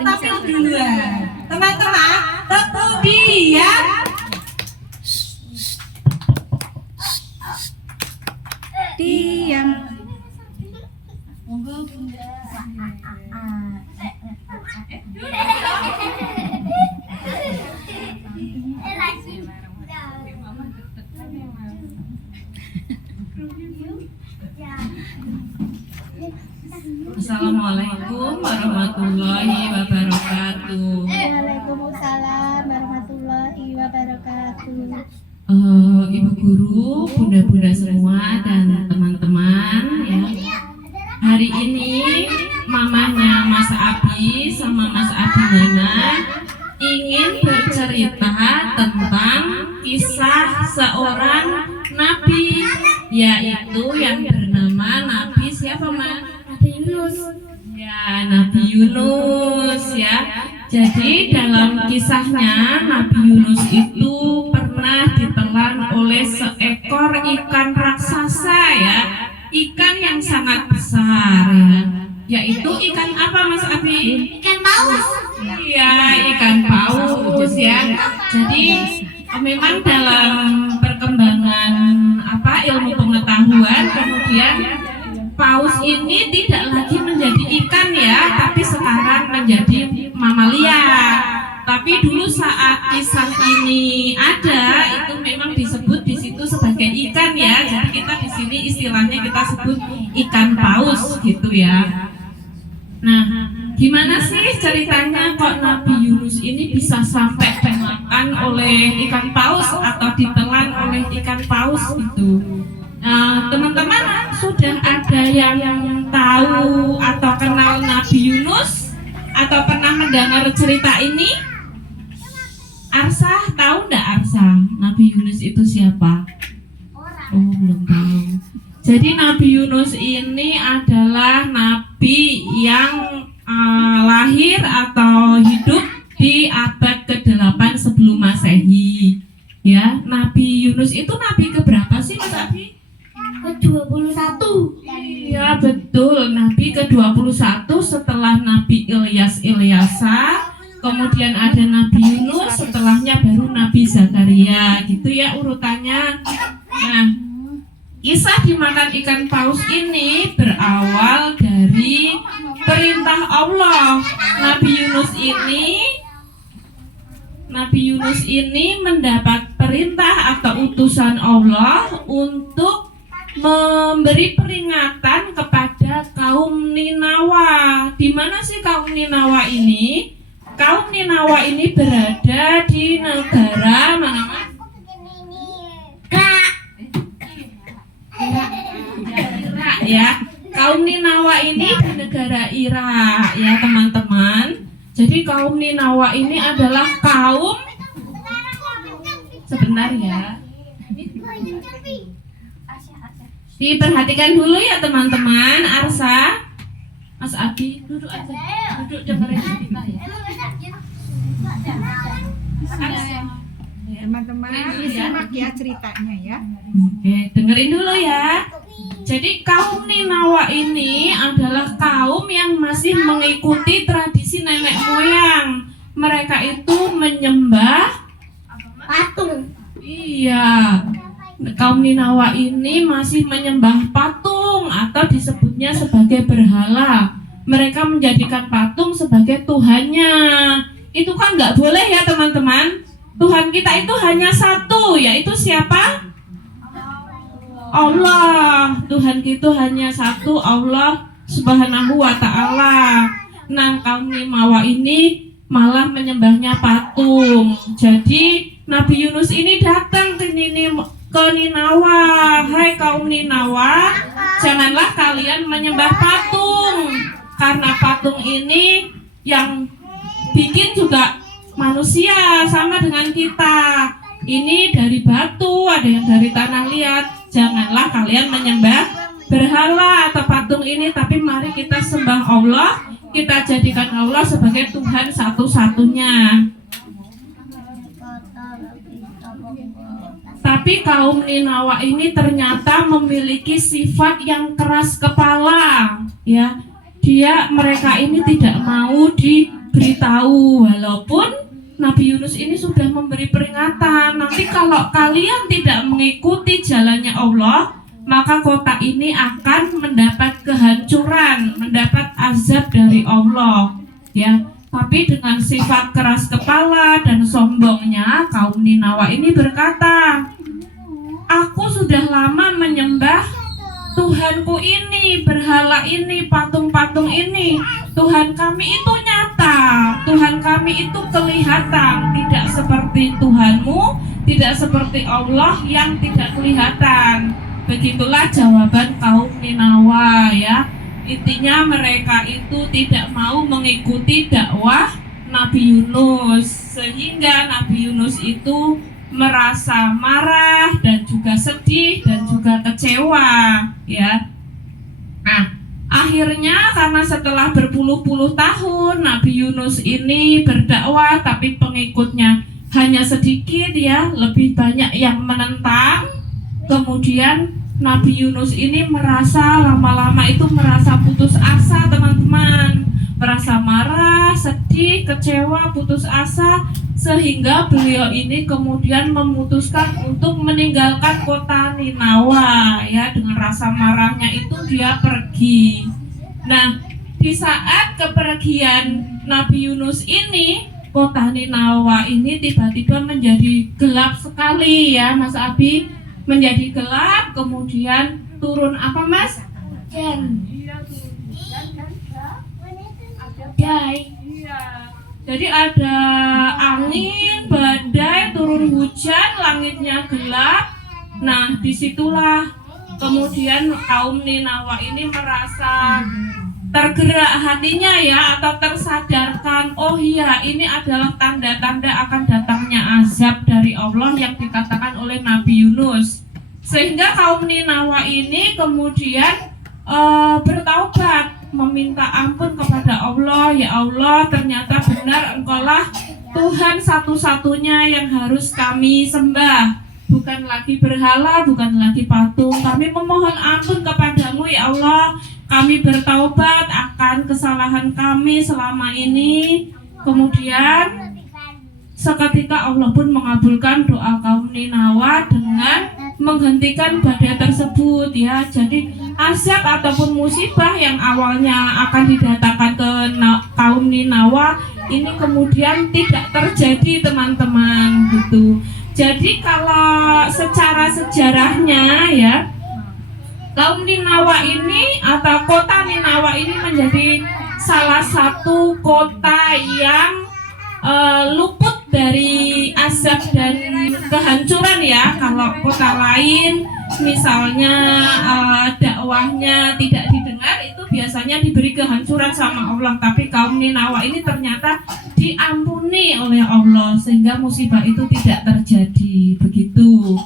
tapi duluan. Teman-teman, tepuk diam. Diam. Monggo Bunda. Assalamualaikum warahmatullahi wabarakatuh. Waalaikumsalam warahmatullahi wabarakatuh. Ibu guru, bunda-bunda semua dan teman-teman ya. Hari ini mamanya Mas Abi sama Mas Abimana ingin bercerita tentang kisah seorang nabi, yaitu yang bernama Nabi siapa, Ma? Nabi Yunus. Ya, Nabi Yunus ya. Jadi dalam kisahnya Nabi Yunus itu pernah ditelan oleh seekor ikan raksasa ya. Ikan yang sangat besar ya. Yaitu ikan apa, Mas Abi? Ikan paus. Iya, ikan paus ya. Jadi memang dalam perkembangan ilmu pengetahuan kemudian paus ini tidak lagi menjadi ikan ya, tapi sekarang menjadi mamalia. Tapi dulu saat kisah ini ada, itu memang disebut di situ sebagai ikan ya. Jadi kita di sini istilahnya kita sebut ikan paus gitu ya. Nah, gimana sih ceritanya kok Nabi Yunus ini bisa sampai dimakan oleh ikan paus atau ditelan oleh ikan paus gitu? Nah, teman-teman sudah ada yang tahu atau kenal Nabi Yunus atau pernah mendengar cerita ini? Arsa tahu nggak Arsa? Nabi Yunus itu siapa? Oh, belum tahu. Jadi Nabi Yunus ini adalah nabi yang lahir atau hidup di abad ke-8 sebelum Masehi. Ya, Nabi Yunus itu nabi keberapa sih, Mas Abi? Ke-21. Iya, betul. Nabi ke-21 setelah Nabi Ilyasa, kemudian ada Nabi Yunus, setelahnya baru Nabi Zakaria. Gitu ya urutannya. Nah, kisah dimakan ikan paus ini berawal dari perintah Allah. Nabi Yunus ini mendapat perintah atau utusan Allah untuk memberi peringatan kepada kaum Ninawa. Di mana sih kaum Ninawa ini? Kaum Ninawa ini berada di negara mana, Mas? Irak ya. Kaum Ninawa ini di negara Irak ya, teman-teman. Jadi kaum Ninawa ini adalah kaum, sebentar ya, diperhatikan dulu ya teman-teman. Arsa, Mas Abi, duduk aja, duduk dengerin cerita ya. Teman-teman, disimak ya ceritanya ya. Oke, dengerin dulu ya. Jadi kaum Ninawa ini adalah kaum yang masih mengikuti tradisi nenek moyang. Mereka itu menyembah Patung. Iya, kaum Ninawa ini masih menyembah patung atau disebutnya sebagai berhala. Mereka menjadikan patung sebagai Tuhannya. Itu kan nggak boleh ya teman-teman. Tuhan kita itu hanya satu, yaitu siapa? Allah. Tuhan kita hanya satu, Allah Subhanahu wa ta'ala. Nah, kaum Ninawa ini malah menyembahnya patung. Jadi Nabi Yunus ini datang ke Ninawa. Hai kaum Ninawa, janganlah kalian menyembah patung, karena patung ini yang bikin juga manusia sama dengan kita. Ini dari batu, ada yang dari tanah liat. Janganlah kalian menyembah berhala atau patung ini, tapi mari kita sembah Allah. Kita jadikan Allah sebagai Tuhan satu-satunya. Tapi kaum Ninawa ini ternyata memiliki sifat yang keras kepala, ya. Mereka ini tidak mau beritahu, walaupun Nabi Yunus ini sudah memberi peringatan, nanti kalau kalian tidak mengikuti jalannya Allah, maka kota ini akan mendapat kehancuran, mendapat azab dari Allah, ya. Tapi dengan sifat keras kepala dan sombongnya, kaum Ninawa ini berkata, aku sudah lama menyembah Tuhanku ini, berhala ini, patung-patung ini. Tuhan kami itu nyata, Tuhan kami itu kelihatan, tidak seperti Tuhanmu, tidak seperti Allah yang tidak kelihatan. Begitulah jawaban kaum Ninawa, ya. Intinya mereka itu tidak mau mengikuti dakwah Nabi Yunus, sehingga Nabi Yunus itu merasa marah dan juga sedih dan juga kecewa, ya. Nah, akhirnya karena setelah berpuluh-puluh tahun Nabi Yunus ini berdakwah tapi pengikutnya hanya sedikit, ya, lebih banyak yang menentang. Kemudian Nabi Yunus ini merasa lama-lama itu merasa putus asa, teman-teman. Merasa marah, sedih, kecewa, putus asa, sehingga beliau ini kemudian memutuskan untuk meninggalkan kota Ninawa, ya. Dengan rasa marahnya itu dia pergi. Nah, di saat kepergian Nabi Yunus ini, kota Ninawa ini tiba-tiba menjadi gelap sekali, ya Mas Abi. Menjadi gelap, kemudian turun apa Mas? Dan Jadi ada angin, badai, turun hujan, langitnya gelap. Nah, disitulah kemudian kaum Ninawa ini merasa tergerak hatinya, ya, atau tersadarkan, oh iya, ini adalah tanda-tanda akan datangnya azab dari Allah yang dikatakan oleh Nabi Yunus. Sehingga kaum Ninawa ini kemudian bertaubat, meminta ampun kepada Allah. Ya Allah, ternyata benar Engkaulah Tuhan satu-satunya yang harus kami sembah, bukan lagi berhala, bukan lagi patung. Kami memohon ampun kepadamu, ya Allah. Kami bertaubat akan kesalahan kami selama ini. Kemudian seketika Allah pun mengabulkan doa kaum Ninawa dengan menghentikan badai tersebut, ya. Jadi azab ataupun musibah yang awalnya akan didatangkan ke kaum Ninawa ini kemudian tidak terjadi, teman-teman, gitu. Jadi kalau secara sejarahnya, ya, kaum Ninawa ini atau kota Ninawa ini menjadi salah satu kota yang luput dari azab dan kehancuran, ya. Kalau kota lain misalnya dakwahnya tidak didengar, itu biasanya diberi kehancuran sama Allah. Tapi kaum Ninawa ini ternyata diampuni oleh Allah sehingga musibah itu tidak terjadi, begitu.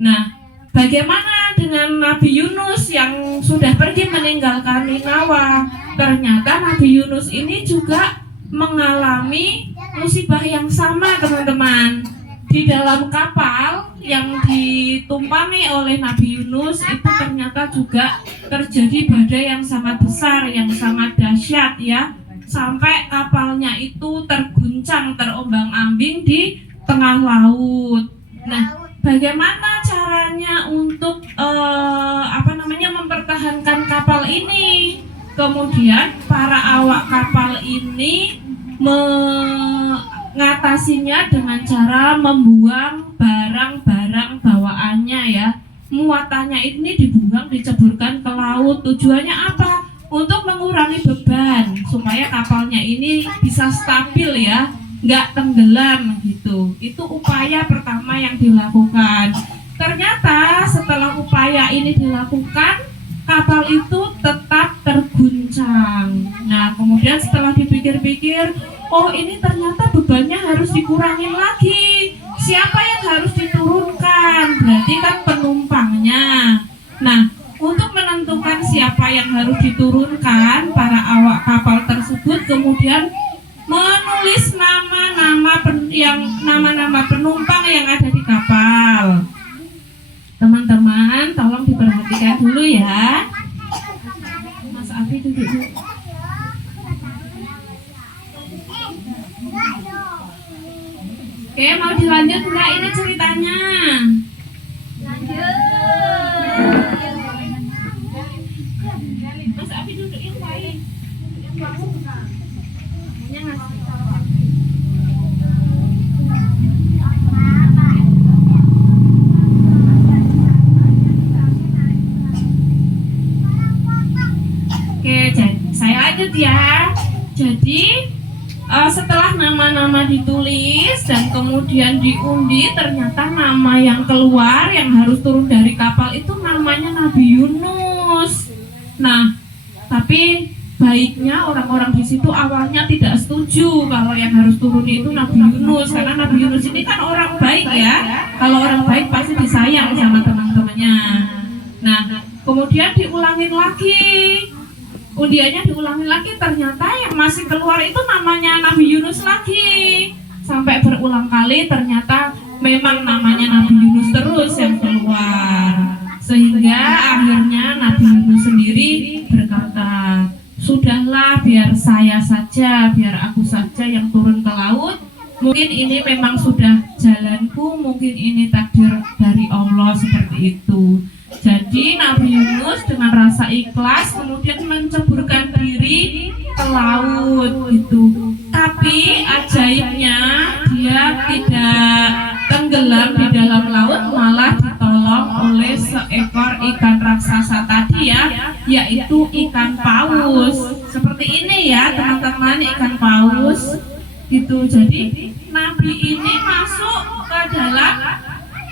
Nah, bagaimana dengan Nabi Yunus yang sudah pergi meninggalkan Ninawa? Ternyata Nabi Yunus ini juga mengalami musibah yang sama, teman-teman. Di dalam kapal yang ditumpangi oleh Nabi Yunus itu ternyata juga terjadi badai yang sangat besar, yang sangat dahsyat, ya. Sampai kapalnya itu terguncang, terombang-ambing di tengah laut. Nah, bagaimana caranya untuk mempertahankan kapal ini? Kemudian para awak kapal ini mengatasinya dengan cara membuang barang-barang bawaannya, ya. Muatannya ini dibuang, diceburkan ke laut. Tujuannya apa? Untuk mengurangi beban supaya kapalnya ini bisa stabil, ya, nggak tenggelam, gitu. Itu upaya pertama yang dilakukan. Ternyata setelah upaya ini dilakukan, kapal itu tetap terguncang. Nah, kemudian setelah dipikir-pikir, oh ini ternyata bebannya harus dikurangin lagi. Siapa yang harus diturunkan? Berarti kan penumpangnya. Nah, untuk menentukan siapa yang harus diturunkan, para awak kapal tersebut kemudian menulis nama-nama penumpang yang ada di kapal. Teman-teman, tolong diperhatikan dulu, ya. Mas Abi duduk dulu. Oke, mau dilanjut nggak ini ceritanya? Mas Abi dudukin baik. Maunya ngasih. Oke, saya lanjut ya. Jadi setelah nama-nama ditulis dan kemudian diundi, ternyata nama yang keluar yang harus turun dari kapal itu namanya Nabi Yunus. Nah, tapi baiknya orang-orang di situ awalnya tidak setuju kalau yang harus turun itu Nabi Yunus, karena Nabi Yunus ini kan orang baik ya. Kalau orang baik pasti disayang sama teman-temannya. Nah, kemudian diulangin lagi. Undiannya diulangi lagi, ternyata yang masih keluar itu namanya Nabi Yunus lagi. Sampai berulang kali ternyata memang namanya Nabi Yunus terus yang keluar. Sehingga akhirnya Nabi Yunus sendiri berkata, "Sudahlah, biar saya saja, biar aku saja yang turun ke laut. Mungkin ini memang sudah jalanku, mungkin ini takdir dari Allah," seperti itu. Jadi Nabi Yunus dengan rasa ikhlas kemudian menceburkan diri ke laut gitu. Tapi ajaibnya dia tidak tenggelam di dalam laut, malah ditolong oleh seekor ikan raksasa tadi ya, yaitu ikan paus. Seperti ini ya teman-teman, ikan paus gitu. Jadi Nabi ini masuk ke dalam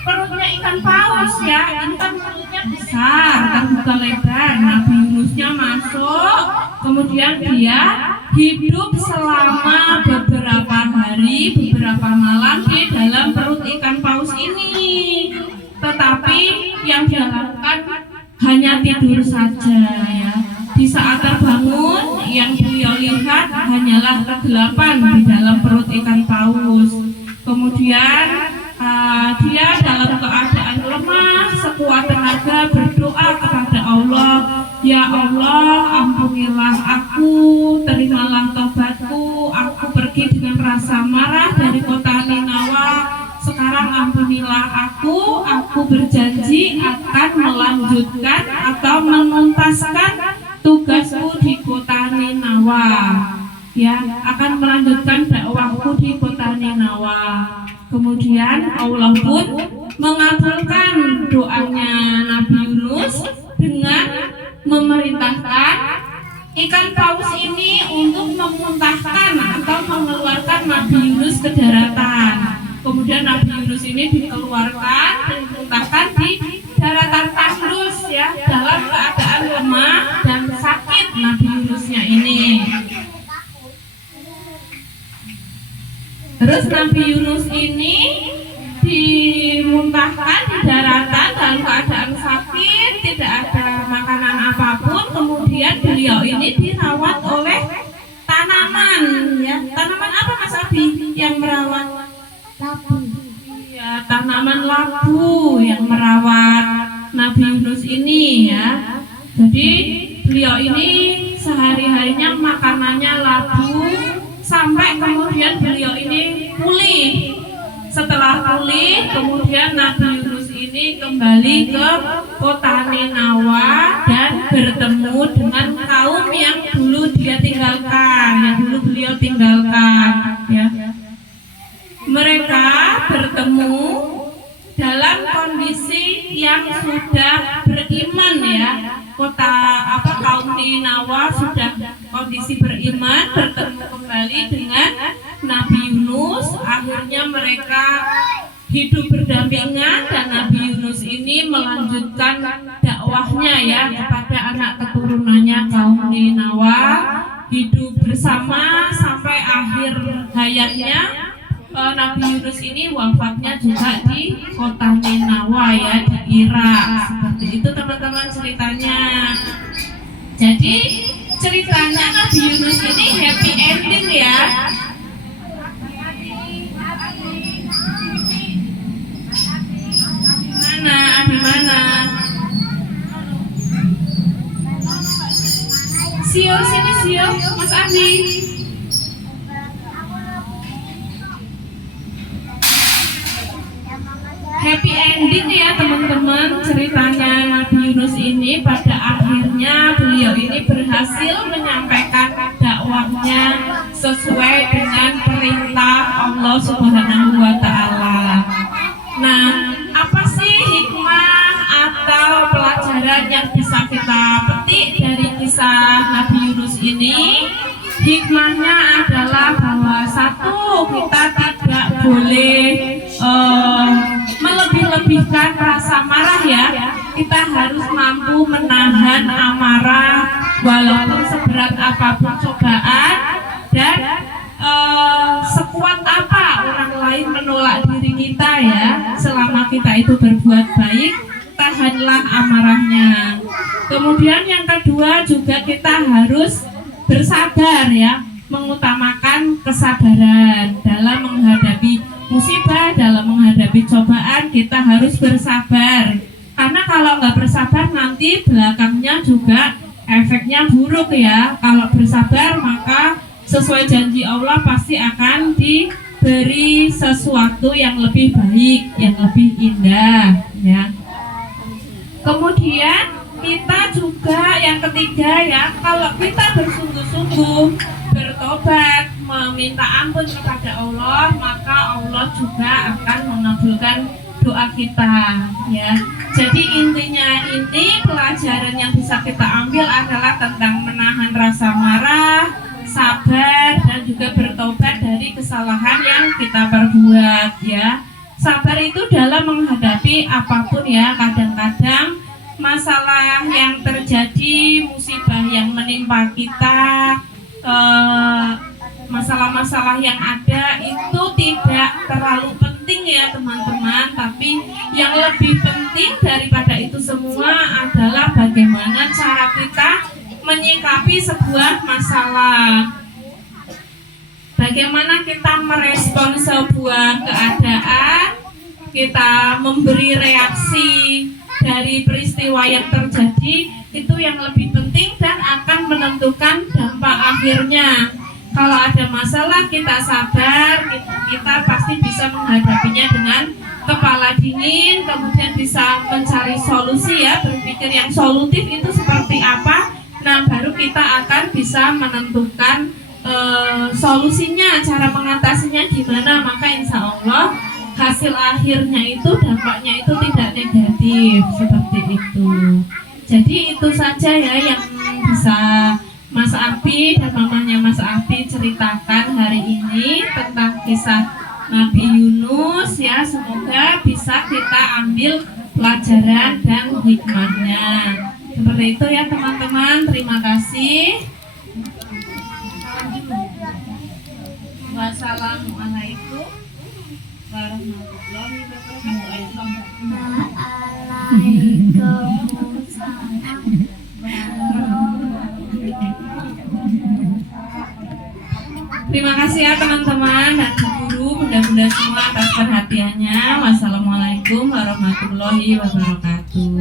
perutnya ikan paus ya. Ini kan perutnya besar, terbuka lebar. Nabi Yunusnya masuk, kemudian dia hidup selama beberapa hari, beberapa malam di dalam perut ikan paus ini. Tetapi yang dia lakukan hanya tidur saja ya. Di saat terbangun, yang beliau lihat hanyalah kegelapan di dalam perut ikan paus. Kemudian dia dalam keadaan lemah, sekuat tenaga berdoa kepada Allah, "Ya Allah, ampunilah aku, terimalah tobatku, aku pergi dengan rasa marah dari kota Ninawa. Sekarang ampunilah aku berjanji akan melanjutkan atau menuntaskan tugasku di kota Ninawa. Ya, akan melanjutkan dakwahku di kota Ninawa." Kemudian Allah pun mengabulkan doanya Nabi Yunus dengan memerintahkan ikan paus ini untuk memuntahkan atau mengeluarkan Nabi Yunus ke daratan. Kemudian Nabi Yunus ini dikeluarkan dan dimuntahkan di daratan tandus ya, dalam keadaan lemah dan sakit Nabi Yunusnya ini. Terus Nabi Yunus ini dimuntahkan di daratan dalam keadaan sakit, tidak ada makanan apapun. Kemudian beliau ini dirawat oleh tanaman ya. Tanaman apa Mas Abi yang merawat? Labu. Ya, tanaman labu yang merawat Nabi Yunus ini ya. Jadi beliau ini sehari-harinya makanannya labu, sampai kemudian beliau ini pulih. Setelah pulih, kemudian Nabi Yunus ini kembali ke kota Ninawa dan bertemu dengan kaum yang dulu dia tinggalkan, yang dulu beliau tinggalkan ya. Mereka bertemu dalam kondisi yang sudah beriman ya. Kaum Ninawa sudah kondisi beriman, bertemu kembali dengan Nabi Yunus. Akhirnya mereka hidup berdampingan dan Nabi Yunus ini melanjutkan dakwahnya ya kepada anak keturunannya kaum Ninawa, hidup bersama sampai akhir hayatnya. Nabi Yunus ini wafatnya juga di kota Ninawa ya, di Irak. Seperti itu teman-teman ceritanya. Jadi ceritanya Nabi Yunus ini happy ending ya. Di mana? Sio, sini Sio, Mas Abi. happy ending ya teman-teman. Ceritanya Nabi Yunus ini pada akhirnya beliau ini berhasil menyampaikan dakwahnya sesuai dengan perintah Allah Subhanahu wa Ta'ala. Nah, apa sih hikmah atau pelajaran yang bisa kita petik dari kisah Nabi Yunus ini? Hikmahnya adalah bahwa satu, kita tidak boleh melebih-lebihkan rasa marah ya. Kita harus mampu menahan amarah walaupun seberat apapun cobaan, dan sekuat apa orang lain menolak diri kita ya. Selama kita itu berbuat baik, tahanlah amarahnya. Kemudian yang kedua juga kita harus bersabar ya, mengutamakan kesabaran dalam menghadapi musibah, dalam menghadapi cobaan. Kita harus bersabar, karena kalau nggak bersabar nanti belakangnya juga efeknya buruk ya. Kalau bersabar maka sesuai janji Allah pasti akan diberi sesuatu yang lebih baik, yang lebih indah ya. Kemudian kita juga yang ketiga ya, kalau kita bersungguh-sungguh bertobat, meminta ampun kepada Allah, maka Allah juga akan mengabulkan doa kita ya. Jadi intinya ini pelajaran yang bisa kita ambil adalah tentang menahan rasa marah, sabar, dan juga bertobat dari kesalahan yang kita perbuat ya. Sabar itu dalam menghadapi apapun ya. Kadang-kadang masalah yang terjadi, musibah yang menimpa kita, masalah-masalah yang ada itu tidak terlalu penting ya teman-teman. Tapi yang lebih penting daripada itu semua adalah bagaimana cara kita menyikapi sebuah masalah, bagaimana kita merespon sebuah keadaan, kita memberi reaksi dari peristiwa yang terjadi. Itu yang lebih penting dan akan menentukan dampak akhirnya. Kalau ada masalah kita sabar, kita pasti bisa menghadapinya dengan kepala dingin, kemudian bisa mencari solusi ya, berpikir yang solutif itu seperti apa. Nah, baru kita akan bisa menentukan solusinya, cara mengatasinya gimana. Maka insya Allah hasil akhirnya itu, dampaknya itu tidak negatif seperti itu. Jadi itu saja ya yang bisa Mas Arfi dan mamanya Mas Arfi ceritakan hari ini tentang kisah Nabi Yunus ya. Semoga bisa kita ambil pelajaran dan hikmahnya. Seperti itu ya teman-teman. Terima kasih. Wassalamualaikum warahmatullahi wabarakatuh. Terima kasih ya teman-teman dan guru, bunda-bunda semua atas perhatiannya. Wassalamualaikum warahmatullahi wabarakatuh.